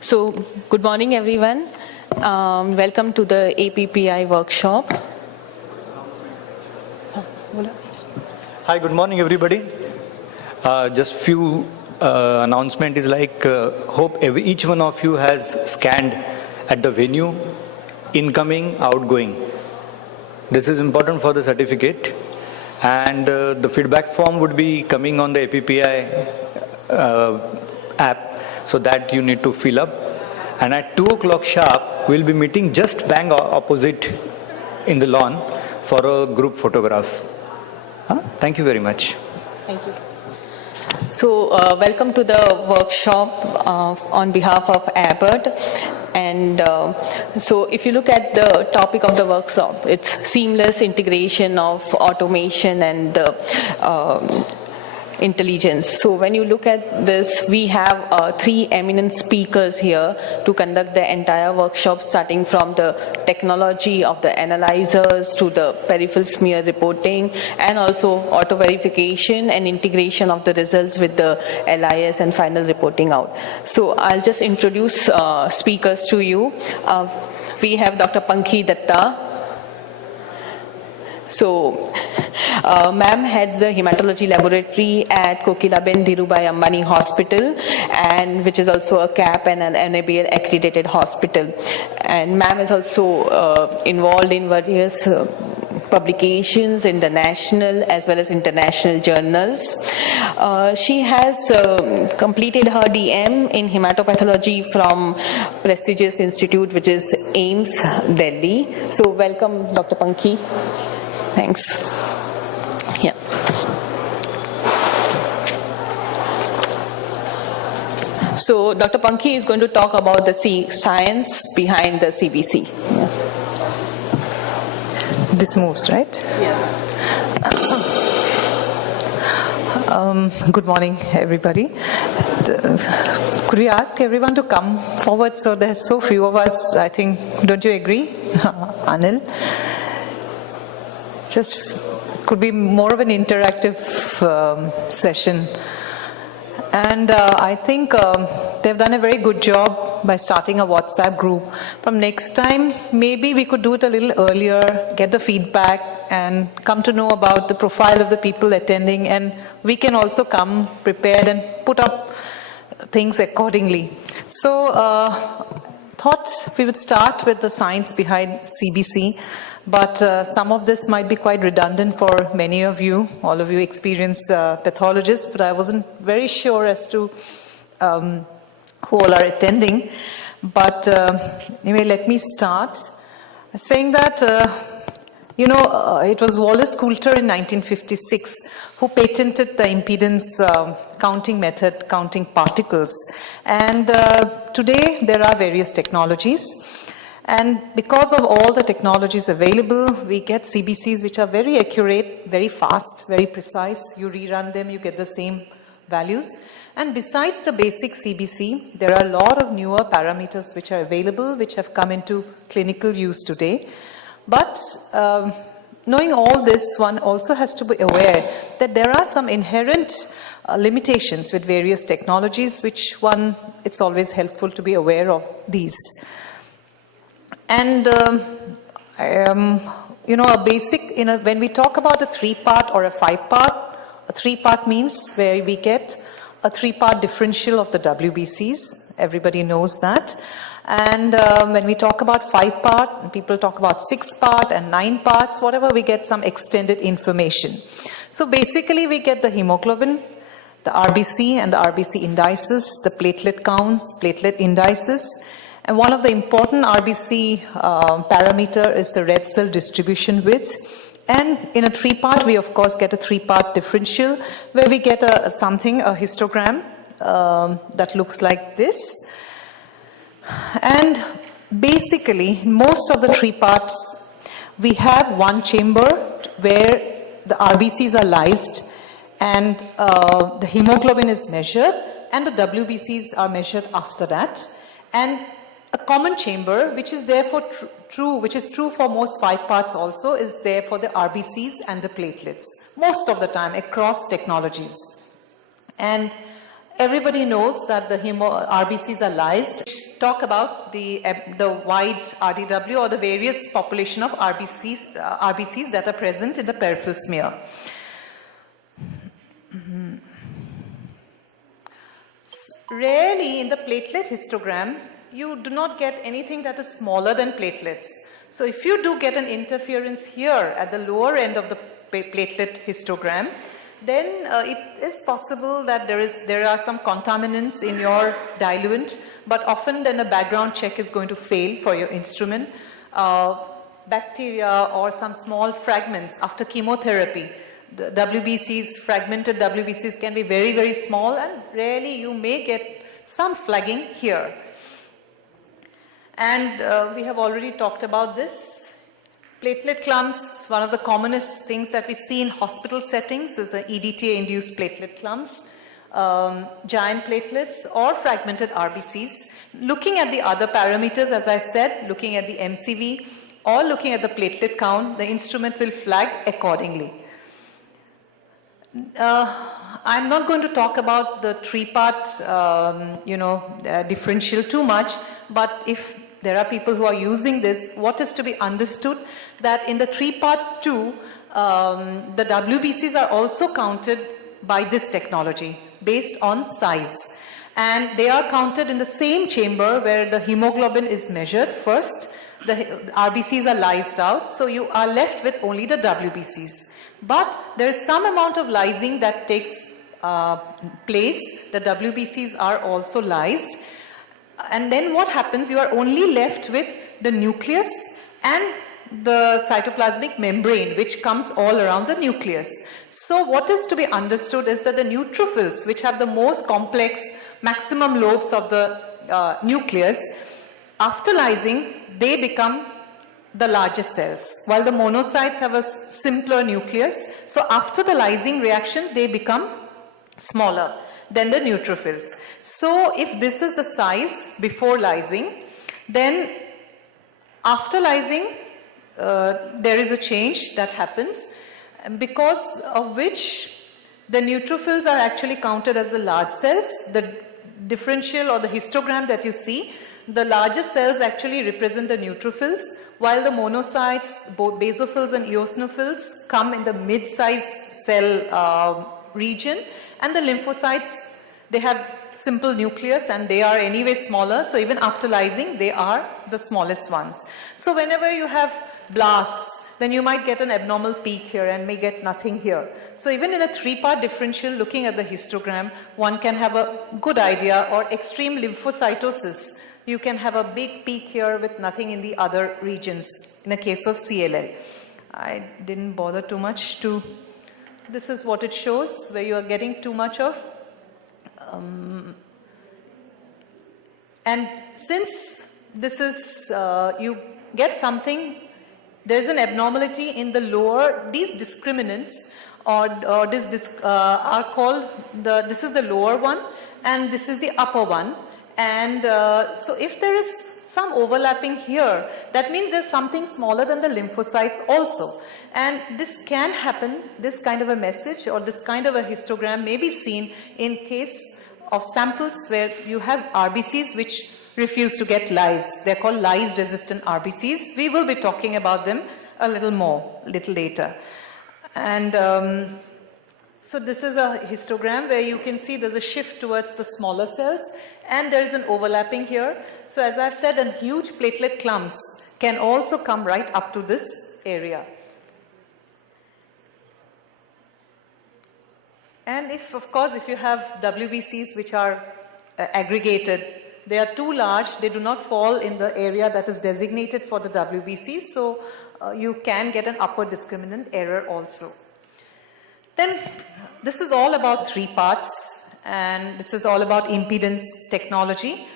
So, good morning everyone. Welcome to the APPI workshop. Hi, good morning everybody. Just few announcement is like, hope each one of you has scanned at the venue, incoming, outgoing. This is important for the certificate, and the feedback form would be coming on the APPI app, so that you need to fill up. And at 2 o'clock sharp, we'll be meeting just bang opposite in the lawn for a group photograph. Thank you very much. Thank you. So, welcome to the workshop on behalf of Abbott. And so if you look at the topic of the workshop, it's seamless integration of automation and intelligence. So when you look at this, we have 3 eminent speakers here to conduct the entire workshop, starting from the technology of the analyzers to the peripheral smear reporting, and also auto verification and integration of the results with the LIS and final reporting out. So I'll just introduce speakers to you. We have Dr. Pankhi Dutta. So, ma'am heads the hematology laboratory at Kokilaben Dhirubhai Ambani Hospital, and which is also a CAP and an NABL accredited hospital. And ma'am is also involved in various publications in the national as well as international journals. She has completed her DM in hematopathology from prestigious institute, which is AIIMS, Delhi. So, welcome, Dr. Pankhi. Thanks. Yeah. So Dr. Pankhi is going to talk about the science behind the CBC. Yeah. This moves, right? Yeah. Good morning, everybody. Could we ask everyone to come forward? So there's so few of us, I think. Don't you agree, Anil? Just could be more of an interactive session. And I think they've done a very good job by starting a WhatsApp group. From next time, maybe we could do it a little earlier, get the feedback, and come to know about the profile of the people attending. And we can also come prepared and put up things accordingly. So thought we would start with the science behind CBC. But some of this might be quite redundant for many of you. All of you experienced pathologists, but I wasn't very sure as to who all are attending. But anyway, let me start saying that, it was Wallace Coulter in 1956 who patented the impedance counting method, counting particles. And today there are various technologies. And because of all the technologies available, we get CBCs which are very accurate, very fast, very precise. You rerun them, you get the same values. And besides the basic CBC, there are a lot of newer parameters which are available, which have come into clinical use today. But knowing all this, one also has to be aware that there are some inherent limitations with various technologies, which it's always helpful to be aware of these. And, a basic, when we talk about a 3-part or a 5-part, a 3-part means where we get a 3-part differential of the WBCs. Everybody knows that. And when we talk about 5-part, people talk about 6-part and 9 parts, whatever, we get some extended information. So basically we get the hemoglobin, the RBC and the RBC indices, the platelet counts, platelet indices. And one of the important RBC parameter is the red cell distribution width. And in a 3-part, we of course get a 3-part differential where we get a histogram that looks like this. And basically, most of the 3 parts, we have one chamber where the RBCs are lysed and the hemoglobin is measured and the WBCs are measured after that. And a common chamber, which is therefore which is true for most 5 parts also, is there for the RBCs and the platelets, most of the time across technologies. And everybody knows that the RBCs are lysed. talk about the wide RDW or the various population of RBCs that are present in the peripheral smear. Rarely in the platelet histogram, you do not get anything that is smaller than platelets. So if you do get an interference here at the lower end of the platelet histogram, then it is possible that there are some contaminants in your diluent, but often then a background check is going to fail for your instrument. Bacteria or some small fragments after chemotherapy. The WBCs, fragmented WBCs can be very, very small, and rarely you may get some flagging here. And we have already talked about this. Platelet clumps, one of the commonest things that we see in hospital settings is the EDTA-induced platelet clumps, giant platelets or fragmented RBCs. Looking at the other parameters, as I said, looking at the MCV or looking at the platelet count, the instrument will flag accordingly. I'm not going to talk about the three-part, differential too much, but if there are people who are using this, what is to be understood that in the three-part 2, the WBCs are also counted by this technology based on size. And they are counted in the same chamber where the hemoglobin is measured first. The RBCs are lysed out, so you are left with only the WBCs. But there is some amount of lysing that takes place. The WBCs are also lysed. And then what happens? You are only left with the nucleus and the cytoplasmic membrane, which comes all around the nucleus. So what is to be understood is that the neutrophils, which have the most complex maximum lobes of the nucleus, after lysing, they become the largest cells, while the monocytes have a simpler nucleus. So after the lysing reaction, they become smaller than the neutrophils. So if this is the size before lysing, then after lysing, there is a change that happens, because of which the neutrophils are actually counted as the large cells. The differential or the histogram that you see, the largest cells actually represent the neutrophils, while the monocytes, both basophils and eosinophils, come in the mid-sized cell region, and the lymphocytes, they have simple nucleus and they are anyway smaller, so even after lysing, they are the smallest ones. So whenever you have blasts, then you might get an abnormal peak here and may get nothing here. So even in a three-part differential, looking at the histogram, one can have a good idea, or extreme lymphocytosis. You can have a big peak here with nothing in the other regions, in a case of CLL. I didn't bother too much to, this is what it shows, where you are getting too much of. And since this is, you get something, there is an abnormality in the lower, these discriminants are called, this is the lower one and this is the upper one. And so if there is some overlapping here, that means there's something smaller than the lymphocytes also. And this can happen, this kind of a message or this kind of a histogram may be seen in case of samples where you have RBCs which refuse to get lysed. They're called lyse resistant RBCs. We will be talking about them a little later. And so this is a histogram where you can see there's a shift towards the smaller cells and there is an overlapping here. So as I've said, a huge platelet clumps can also come right up to this area. And if, of course, if you have WBCs which are aggregated, they are too large, they do not fall in the area that is designated for the WBCs, so you can get an upper discriminant error also. Then this is all about three parts, and this is all about impedance technology.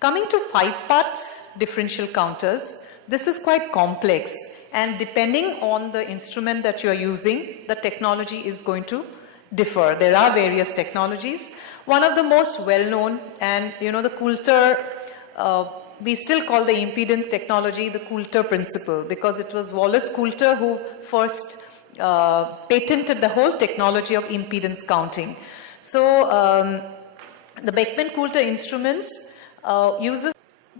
Coming to 5-part differential counters, this is quite complex, and depending on the instrument that you are using, the technology is going to differ. There are various technologies. One of the most well-known, and the Coulter, we still call the impedance technology the Coulter principle, because it was Wallace Coulter who first patented the whole technology of impedance counting. So the Beckman-Coulter instruments uses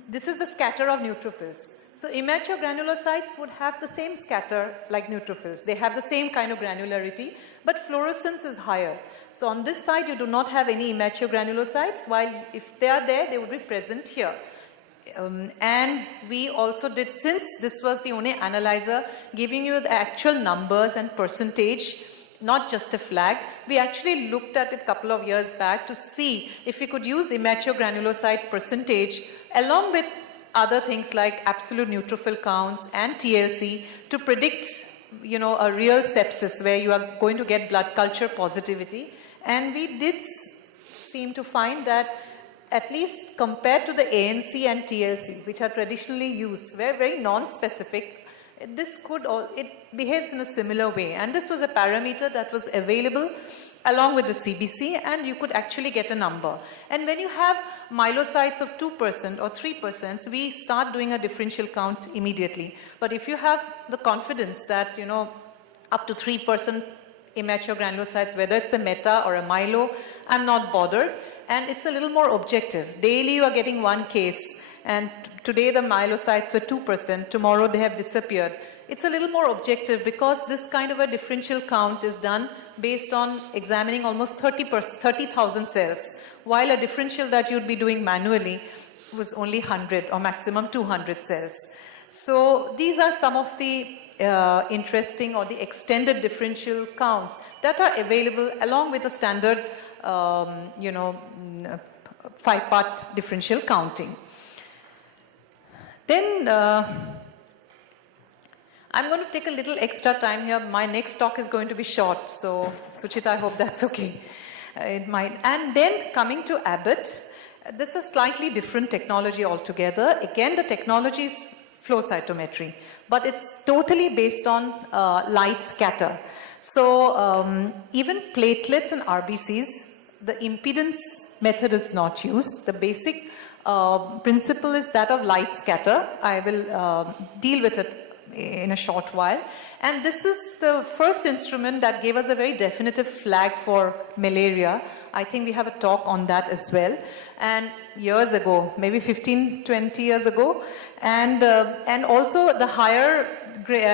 this is the scatter of neutrophils. So immature granulocytes would have the same scatter like neutrophils. They have the same kind of granularity, but fluorescence is higher. So on this side, you do not have any immature granulocytes, while if they are there, they would be present here. And we also did, since this was the only analyzer giving you the actual numbers and percentage, not just a flag, we actually looked at it a couple of years back to see if we could use immature granulocyte percentage along with other things like absolute neutrophil counts and TLC to predict, you know, a real sepsis where you are going to get blood culture positivity. And we did seem to find that at least compared to the ANC and TLC, which are traditionally used, very non-specific, this could it behaves in a similar way. And this was a parameter that was available along with the CBC, and you could actually get a number. And when you have myelocytes of 2% or 3%, we start doing a differential count immediately. But if you have the confidence that, you know, up to 3% immature granulocytes, whether it's a meta or a myelo, I'm not bothered. And it's a little more objective. Daily you are getting one case, and today the myelocytes were 2%, tomorrow they have disappeared. It's a little more objective because this kind of a differential count is done based on examining almost 30,000 cells, while a differential that you'd be doing manually was only 100 or maximum 200 cells. So these are some of the interesting or the extended differential counts that are available along with the standard, you know, 5-part differential counting. Then I'm going to take a little extra time here. My next talk is going to be short, so Suchita, I hope that's okay. It might. And then coming to Abbott, this is a slightly different technology altogether. Again, the technology is flow cytometry, but it's totally based on light scatter. So even platelets and RBCs, the impedance method is not used. The basic principle is that of light scatter. I will deal with it in a short while. And this is the first instrument that gave us a very definitive flag for malaria. I think we have a talk on that as well. And years ago, maybe 15, 20 years ago. And also the higher grade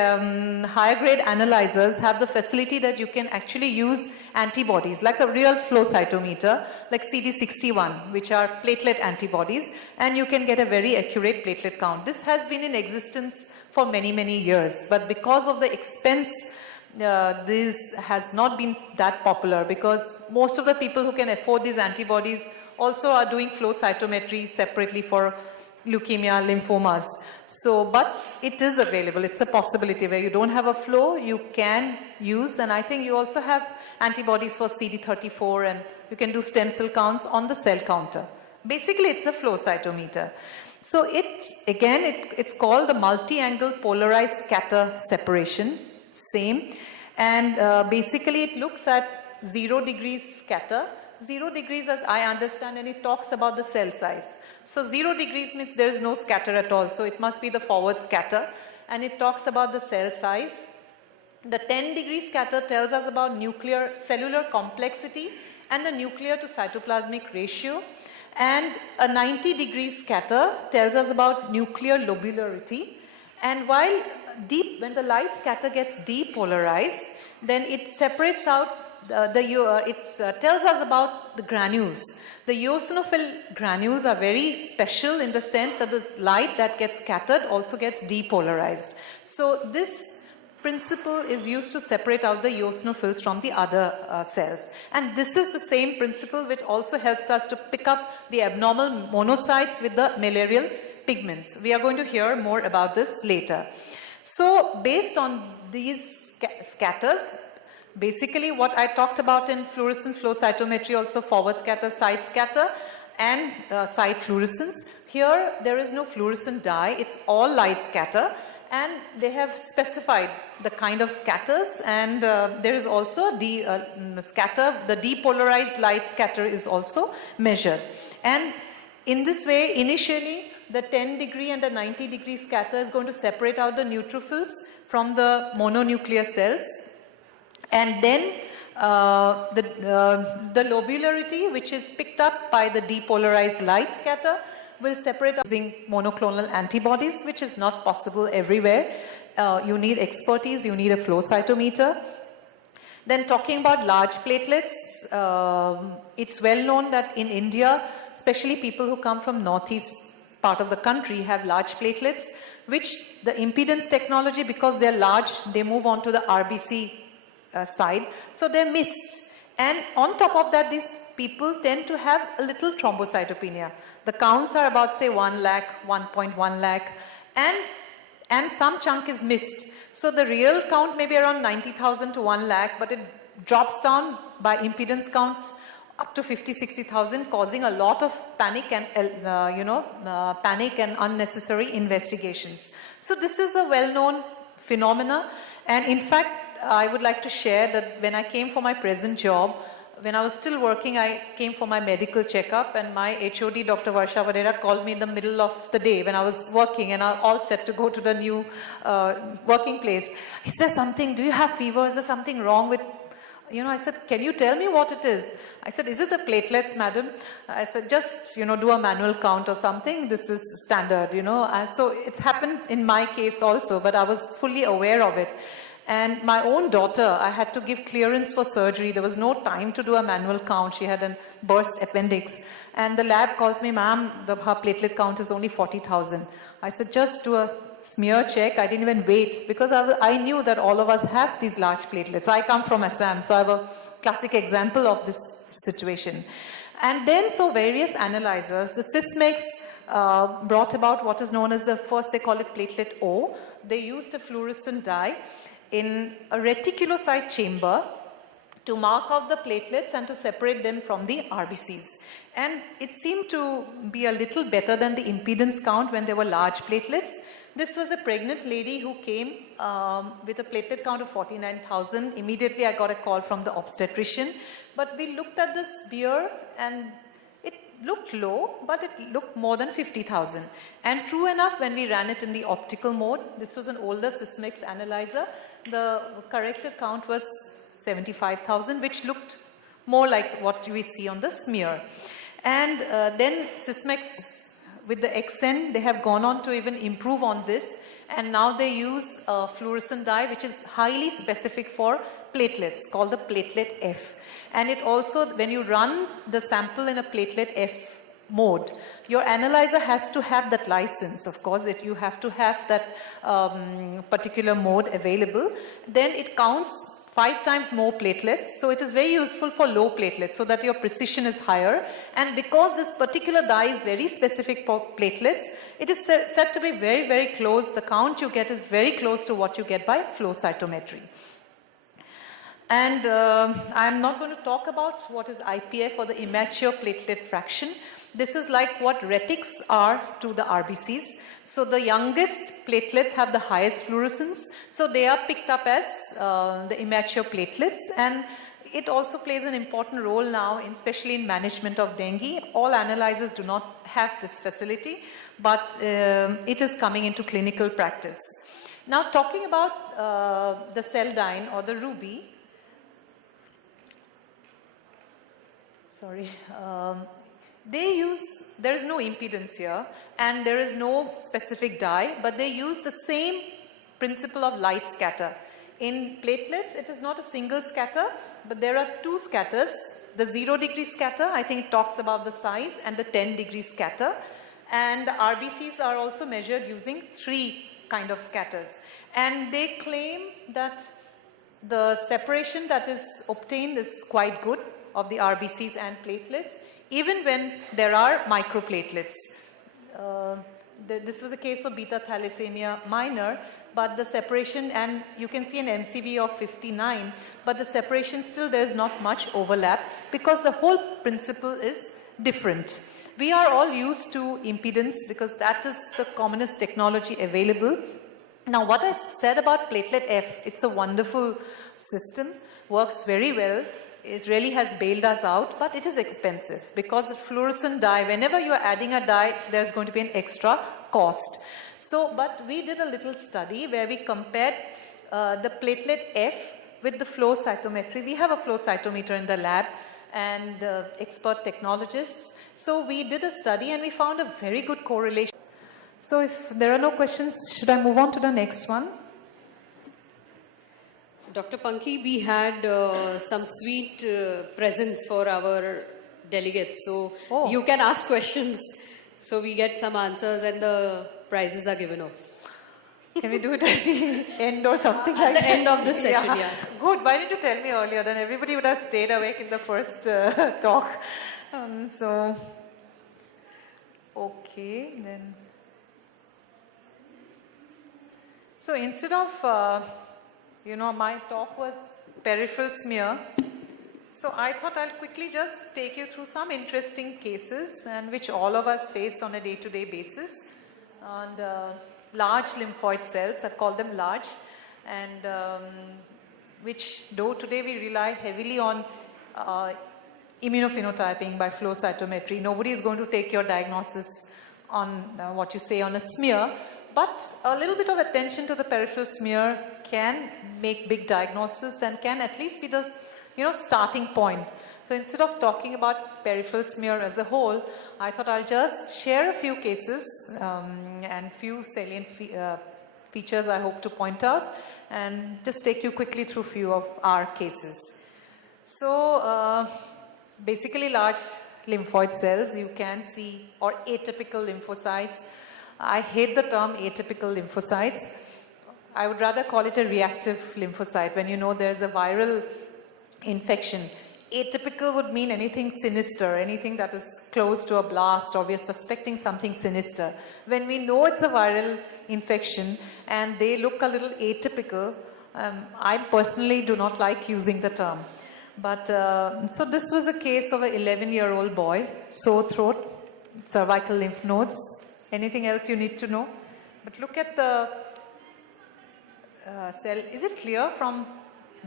analyzers have the facility that you can actually use antibodies, like a real flow cytometer, like CD61, which are platelet antibodies, and you can get a very accurate platelet count. This has been in existence for many, many years, but because of the expense, this has not been that popular, because most of the people who can afford these antibodies also are doing flow cytometry separately for leukemia, lymphomas. So, but it is available. It's a possibility where you don't have a flow, you can use, and I think you also have antibodies for CD34, and you can do stem cell counts on the cell counter. Basically, it's a flow cytometer. So it's called the multi-angle polarized scatter separation, same. And basically it looks at 0 degrees scatter. 0 degrees, as I understand, and it talks about the cell size. So 0 degrees means there is no scatter at all. So it must be the forward scatter. And it talks about the cell size. The 10-degree scatter tells us about nuclear cellular complexity and the nuclear to cytoplasmic ratio. And a 90-degree scatter tells us about nuclear lobularity. And while when the light scatter gets depolarized, then it separates out, it tells us about the granules. The eosinophil granules are very special in the sense that this light that gets scattered also gets depolarized. So this principle is used to separate out the eosinophils from the other cells. And this is the same principle which also helps us to pick up the abnormal monocytes with the malarial pigments. We are going to hear more about this later. So based on these scatters, basically what I talked about in fluorescence flow cytometry, also forward scatter, side scatter, and side fluorescence. Here there is no fluorescent dye, it's all light scatter. And they have specified the kind of scatters, and there is also the scatter, the depolarized light scatter is also measured. And in this way, initially, the 10-degree and the 90-degree scatter is going to separate out the neutrophils from the mononuclear cells. And then the lobularity, which is picked up by the depolarized light scatter, will separate using monoclonal antibodies, which is not possible everywhere. You need expertise, you need a flow cytometer. Then talking about large platelets, it's well known that in India, especially people who come from northeast part of the country have large platelets, which the impedance technology, because they're large, they move on to the RBC side, so they're missed. And on top of that, these people tend to have a little thrombocytopenia. The counts are about, say, 1 lakh, 1.1 lakh, and some chunk is missed. So the real count may be around 90,000 to 1 lakh, but it drops down by impedance counts up to 50-60,000, causing a lot of panic and panic and unnecessary investigations. So this is a well-known phenomena, and in fact, I would like to share that when I came for my present job, when I was still working, I came for my medical checkup, and my HOD, Dr. Varsha Vadera, called me in the middle of the day when I was working and I was all set to go to the new working place. Is there something, do you have fever? Is there something wrong with, I said, can you tell me what it is? I said, is it the platelets, madam? I said, just, do a manual count or something. This is standard, So it's happened in my case also, but I was fully aware of it. And my own daughter, I had to give clearance for surgery. There was no time to do a manual count. She had a burst appendix. And the lab calls me, ma'am, her platelet count is only 40,000. I said, just do a smear check. I didn't even wait because I knew that all of us have these large platelets. I come from Assam, so I have a classic example of this situation. And then, so various analyzers, the Sysmex brought about what is known as the first, they call it platelet O. They used a fluorescent dye in a reticulocyte chamber to mark out the platelets and to separate them from the RBCs. And it seemed to be a little better than the impedance count when there were large platelets. This was a pregnant lady who came with a platelet count of 49,000. Immediately I got a call from the obstetrician. But we looked at this beer and it looked low, but it looked more than 50,000. And true enough, when we ran it in the optical mode, this was an older Sysmex analyzer, the corrected count was 75,000, which looked more like what we see on the smear. And then Sysmex, with the XN, they have gone on to even improve on this, and now they use a fluorescent dye which is highly specific for platelets, called the Platelet F. And it also, when you run the sample in a Platelet F mode, your analyzer has to have that license, of course, that you have to have that particular mode available. Then it counts 5 times more platelets, so it is very useful for low platelets so that your precision is higher. And because this particular dye is very specific for platelets, it is said to be very, very close. The count you get is very close to what you get by flow cytometry. And I'm not going to talk about what is IPF or the immature platelet fraction. This is like what retics are to the RBCs. So the youngest platelets have the highest fluorescence. So they are picked up as the immature platelets. And it also plays an important role now, especially in management of dengue. All analyzers do not have this facility, but it is coming into clinical practice. Now talking about the Celldyne or the Ruby. Sorry. They use, there is no impedance here and there is no specific dye, but they use the same principle of light scatter. In platelets, it is not a single scatter, but there are 2 scatters. The 0-degree scatter, I think it talks about the size, and the 10-degree scatter. And the RBCs are also measured using 3 kind of scatters. And they claim that the separation that is obtained is quite good of the RBCs and platelets, even when there are microplatelets. This was the case of beta thalassemia minor, but the separation, and you can see an MCV of 59, but the separation still there is not much overlap because the whole principle is different. We are all used to impedance because that is the commonest technology available. Now what I said about Platelet F, it's a wonderful system, works very well. It really has bailed us out, but it is expensive because the fluorescent dye, whenever you are adding a dye, there's going to be an extra cost. So, but we did a little study where we compared the Platelet F with the flow cytometry. We have a flow cytometer in the lab and expert technologists, So we did a study and we found a very good correlation. So if there are no questions, should I move on to the next one? Dr. Pankhi, we had some sweet presents for our delegates. So Oh. you can ask questions. So we get some answers and the prizes are given off. Can we do it at the end or something like At that? the end of the session, yeah. Good. Why didn't you tell me earlier? Then everybody would have stayed awake in the first talk. Okay, then. So instead of, my talk was peripheral smear. So I thought I'll quickly just take you through some interesting cases and which all of us face on a day-to-day basis. And large lymphoid cells, I call them large, and which though today we rely heavily on immunophenotyping by flow cytometry, nobody is going to take your diagnosis on what you say on a smear, but a little bit of attention to the peripheral smear can make big diagnosis and can at least be the starting point. So instead of talking about peripheral smear as a whole, I thought I'll just share a few cases and few salient features I hope to point out and just take you quickly through a few of our cases. So basically large lymphoid cells you can see, or atypical lymphocytes. I hate the term atypical lymphocytes. I would rather call it a reactive lymphocyte when there's a viral infection. Atypical would mean anything sinister, anything that is close to a blast, or we are suspecting something sinister. When we know it's a viral infection and they look a little atypical, I personally do not like using the term. But so this was a case of an 11-year-old boy, sore throat, cervical lymph nodes. Anything else you need to know? But look at the cell. Is it clear from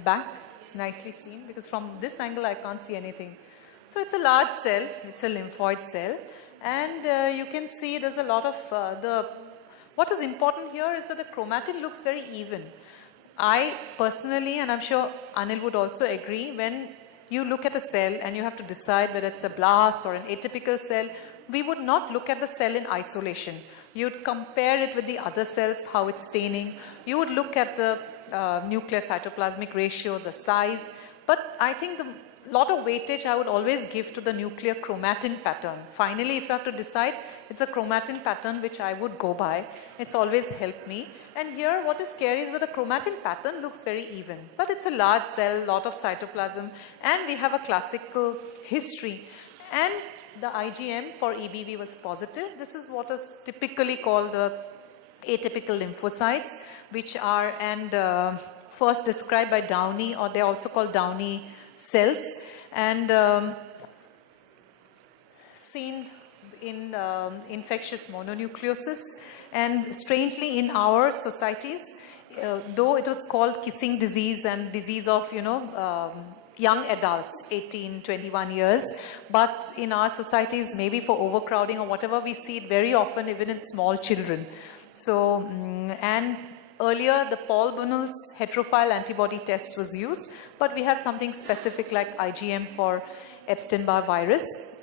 back? It's nicely seen because from this angle I can't see anything. So it's a large cell, it's a lymphoid cell, and you can see there's a lot of what is important here is that the chromatin looks very even. I personally, and I'm sure Anil would also agree, when you look at a cell and you have to decide whether it's a blast or an atypical cell, we would not look at the cell in isolation. You'd compare it with the other cells, how it's staining. You would look at the nuclear cytoplasmic ratio, the size, but I think the lot of weightage I would always give to the nuclear chromatin pattern. Finally, if you have to decide, it's a chromatin pattern which I would go by. It's always helped me. And here what is scary is that the chromatin pattern looks very even, but it's a large cell, lot of cytoplasm, and we have a classical history. And the IgM for EBV was positive. This is what is typically called the atypical lymphocytes, which are first described by Downey, or they're also called Downey cells, and seen in infectious mononucleosis. And strangely in our societies, though it was called kissing disease and disease of young adults, 18, 21 years, but in our societies, maybe for overcrowding or whatever, we see it very often even in small children. So, and earlier the Paul Bunnell's heterophile antibody test was used, but we have something specific like IgM for Epstein-Barr virus.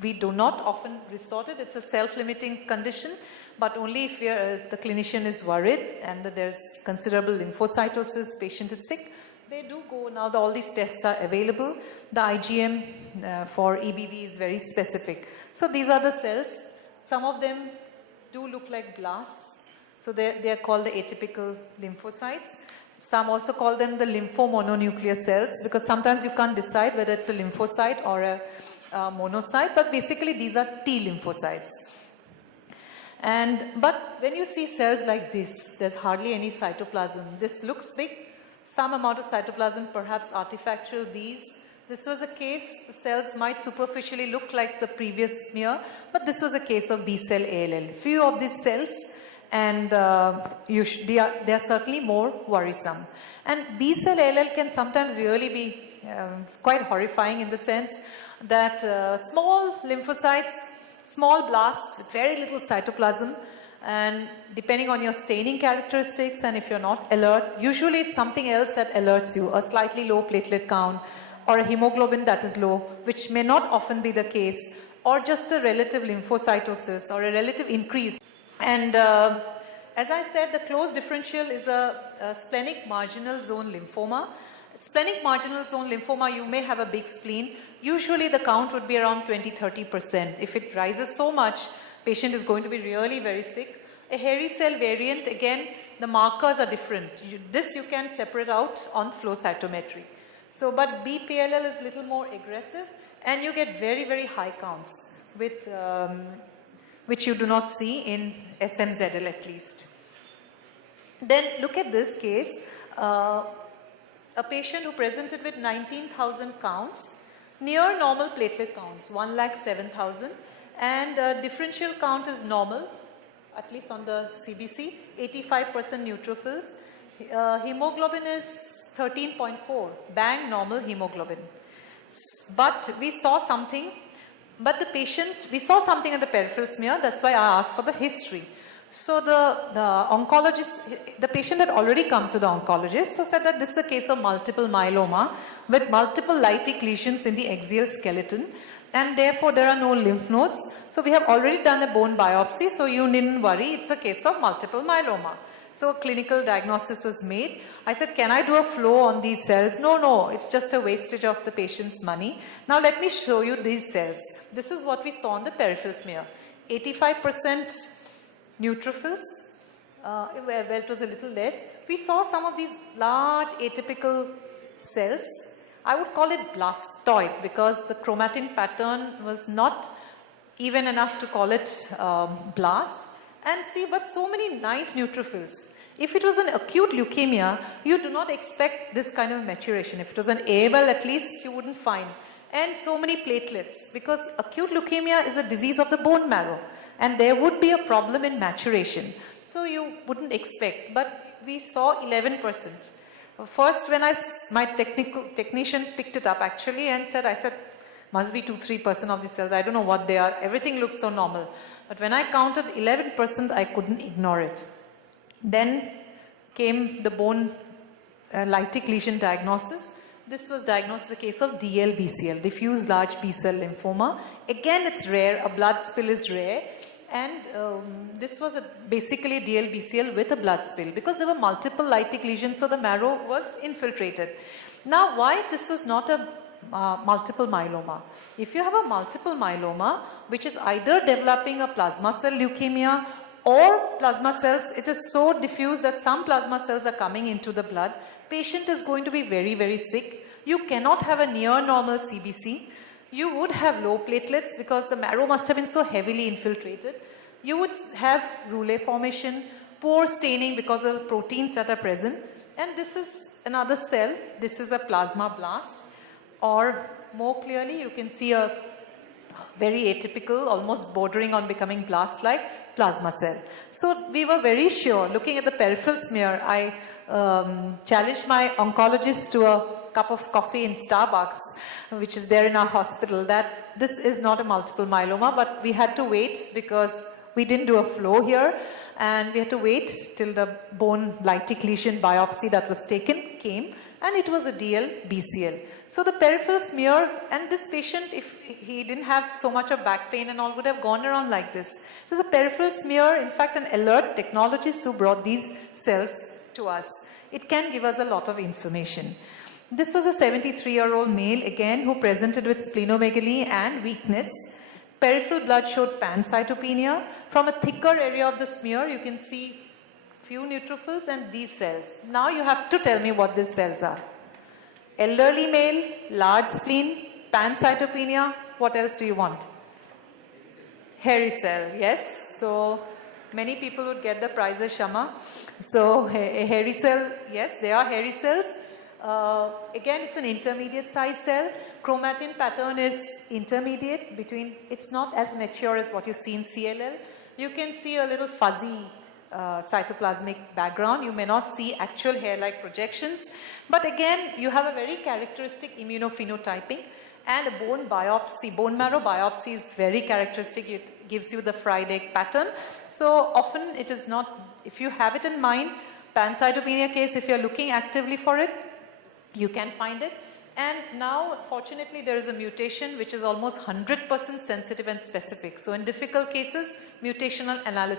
We do not often resort it. It's a self-limiting condition, but only if the clinician is worried and that there's considerable lymphocytosis, patient is sick, they do go. Now all these tests are available. The IgM for EBV is very specific. So these are the cells. Some of them do look like blasts. So they are called the atypical lymphocytes. Some also call them the lymphomononuclear cells because sometimes you can't decide whether it's a lymphocyte or a monocyte, but basically these are T lymphocytes. But when you see cells like this, there's hardly any cytoplasm. This looks big, some amount of cytoplasm, perhaps artifactual. This was a case, the cells might superficially look like the previous smear, but this was a case of B-cell ALL. Few of these cells, and they are certainly more worrisome. And B-cell ALL can sometimes really be quite horrifying in the sense that small lymphocytes, small blasts with very little cytoplasm, and depending on your staining characteristics and if you're not alert, usually it's something else that alerts you, a slightly low platelet count or a hemoglobin that is low, which may not often be the case or just a relative lymphocytosis or a relative increase. And as I said, the closed differential is a splenic marginal zone lymphoma. Splenic marginal zone lymphoma, you may have a big spleen. Usually the count would be around 20-30%. If it rises so much, patient is going to be really very sick. A hairy cell variant, again, the markers are different. This you can separate out on flow cytometry. So, but BPLL is a little more aggressive, and you get very, very high counts with which you do not see in SMZL at least. Then look at this case. A patient who presented with 19,000 counts, near normal platelet counts, 1,07,000, and differential count is normal, at least on the CBC, 85% neutrophils. Hemoglobin is 13.4, bang normal hemoglobin. But we saw something, we saw something in the peripheral smear, that's why I asked for the history. So the oncologist, the patient had already come to the oncologist, so said that this is a case of multiple myeloma with multiple lytic lesions in the axial skeleton, and therefore there are no lymph nodes. So we have already done a bone biopsy, so you needn't worry, it's a case of multiple myeloma. So a clinical diagnosis was made. I said, can I do a flow on these cells? No, it's just a wastage of the patient's money. Now let me show you these cells. This is what we saw on the peripheral smear. 85% neutrophils, well, it was a little less. We saw some of these large atypical cells. I would call it blastoid because the chromatin pattern was not even enough to call it blast. And see, but so many nice neutrophils. If it was an acute leukemia, you do not expect this kind of maturation. If it was an AML, at least you wouldn't find. And so many platelets, because acute leukemia is a disease of the bone marrow, and there would be a problem in maturation. So you wouldn't expect, but we saw 11%. First, when my technician picked it up actually and said, must be 2-3% of these cells. I don't know what they are. Everything looks so normal. But when I counted 11%, I couldn't ignore it. Then came the bone lytic lesion diagnosis. This was diagnosed as a case of DLBCL, diffuse large B-cell lymphoma. Again, it's rare. A blood spill is rare. And this was basically DLBCL with a blood spill because there were multiple lytic lesions, so the marrow was infiltrated. Now, why this was not a multiple myeloma? If you have a multiple myeloma, which is either developing a plasma cell leukemia or plasma cells, it is so diffuse that some plasma cells are coming into the blood. Patient is going to be very, very sick. You cannot have a near normal CBC. You would have low platelets because the marrow must have been so heavily infiltrated. You would have rouleau formation, poor staining because of proteins that are present. And this is another cell. This is a plasma blast. Or more clearly, you can see a very atypical, almost bordering on becoming blast-like plasma cell. So we were very sure, looking at the peripheral smear, I challenged my oncologist to a cup of coffee in Starbucks, which is there in our hospital, that this is not a multiple myeloma, but we had to wait because we didn't do a flow here, and we had to wait till the bone lytic lesion biopsy that was taken came, and it was a DLBCL. So the peripheral smear, and this patient, if he didn't have so much of back pain and all, would have gone around like this. It was a peripheral smear, in fact an alert technologist who brought these cells to us. It can give us a lot of information. This was a 73-year-old male again who presented with splenomegaly and weakness. Peripheral blood showed pancytopenia. From a thicker area of the smear, you can see few neutrophils and these cells. Now you have to tell me what these cells are. Elderly male, large spleen, pancytopenia. What else do you want? Hairy cell, yes. So many people would get the prize as Shama. So a hairy cell, yes, they are hairy cells. Again, it's an intermediate size cell. Chromatin pattern is intermediate between, it's not as mature as what you see in CLL. You can see a little fuzzy cytoplasmic background. You may not see actual hair-like projections. But again, you have a very characteristic immunophenotyping, and a bone biopsy, bone marrow biopsy is very characteristic. It gives you the fried egg pattern. So often it is not, if you have it in mind, pancytopenia case, if you're looking actively for it, you can find it. And now, fortunately, there is a mutation which is almost 100% sensitive and specific. So in difficult cases, mutational analysis